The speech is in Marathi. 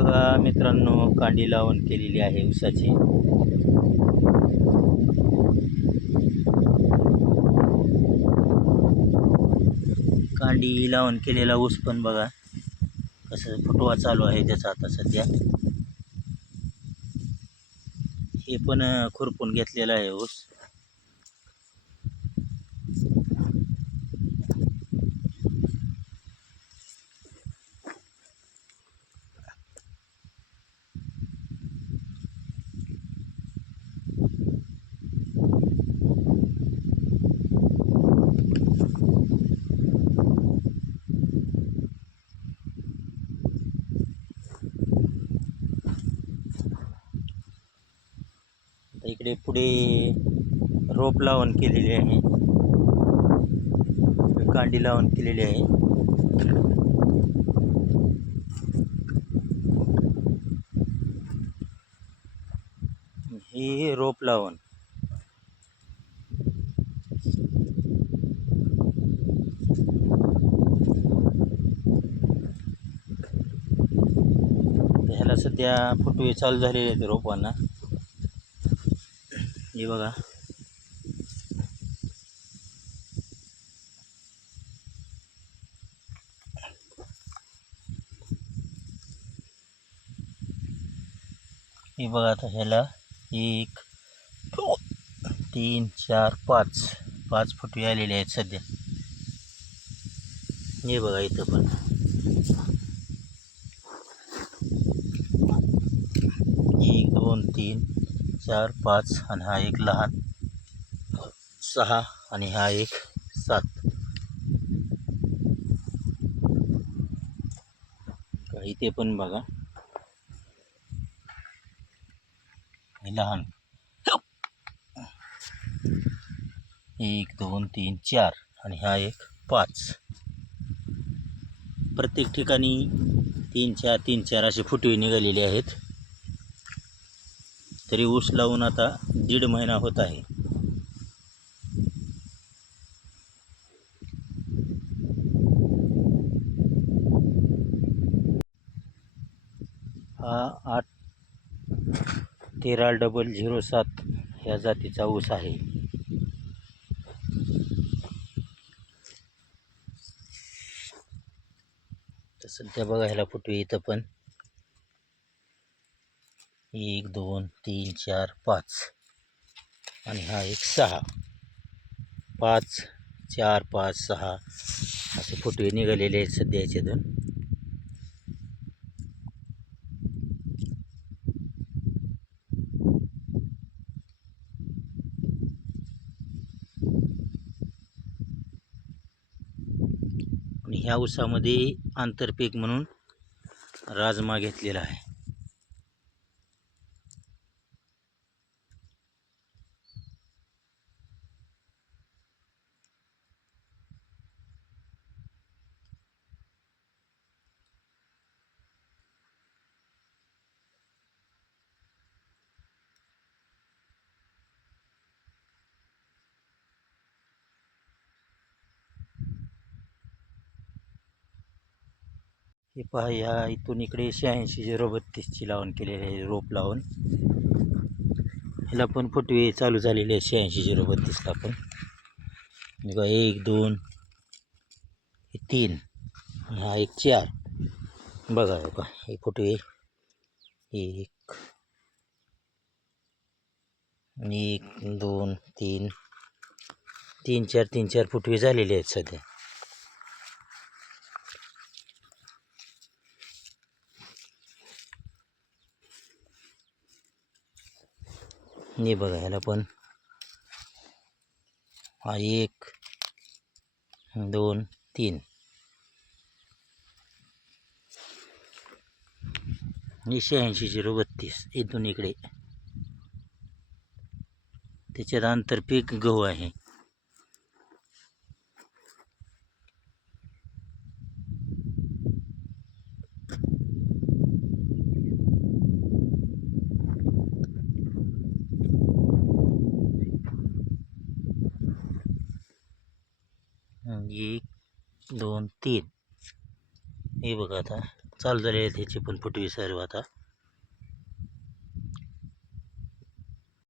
बघा मित्रांनो, कांडी लावण केलेली आहे ऊसाची. कांडी लावण केलेला ऊस पण बघा कसं फुटवा चालू आहे त्याचा आता सध्या. हे पण खुरपून घेतलेला आहे ऊस. इकडे पुढे रोप लावण केलेली आहे, कांडी लावण केलेली आहे. ही रोप लावण. ह्याला सध्या फुटवे चालू झालेले आहेत रोपांना. हे बघा हे बघा आता ह्याला 1 2 3 4 5 फुटवे आलेले आहेत सध्या. हे बघा इथं पण 1 2 3 4 5 आणि हा एक लहान 6 आणि हा एक 7. इथे पण बघा लहान 1 2 3 4 आणि हा एक 5. प्रत्येक ठिकाणी 3-4 असे फुटवे निघालेले आहेत. तरी ऊस लावून आता 1.5 महिना होत आहे. हा 8-13-007 ह्या जातीचा ऊस आहे. तर सध्या बघा ह्याला फुटवे इथं पण 1 2 3 4 5 आणि हा एक 6. 5 4 5 6 असे फुटवे निघालेले आहेत सध्या याच्यातून. आणि ह्या ऊसामध्ये आंतरपीक म्हणून राजमा घेतलेला आहे. हे पहा, ह्या इथून इकडे 86-032 लावण केलेले आहे रोप लावून. ह्याला पण फुटवे चालू झालेले आहे 86-032ला पण. बघा 1 2 3 हा एक 4. बघा बघा हे फुटवे 1 2 3 3-4 फुटवे झालेले आहेत सध्या. हे बघा ह्याला पण हा 1 2 3 86-032 इथून इकडे. त्याच्यात आंतरपीक गहू आहे. एक 2 3 हे बघा आता चालू झाले आहेत ह्याचे पण फुटवे सर्व आता.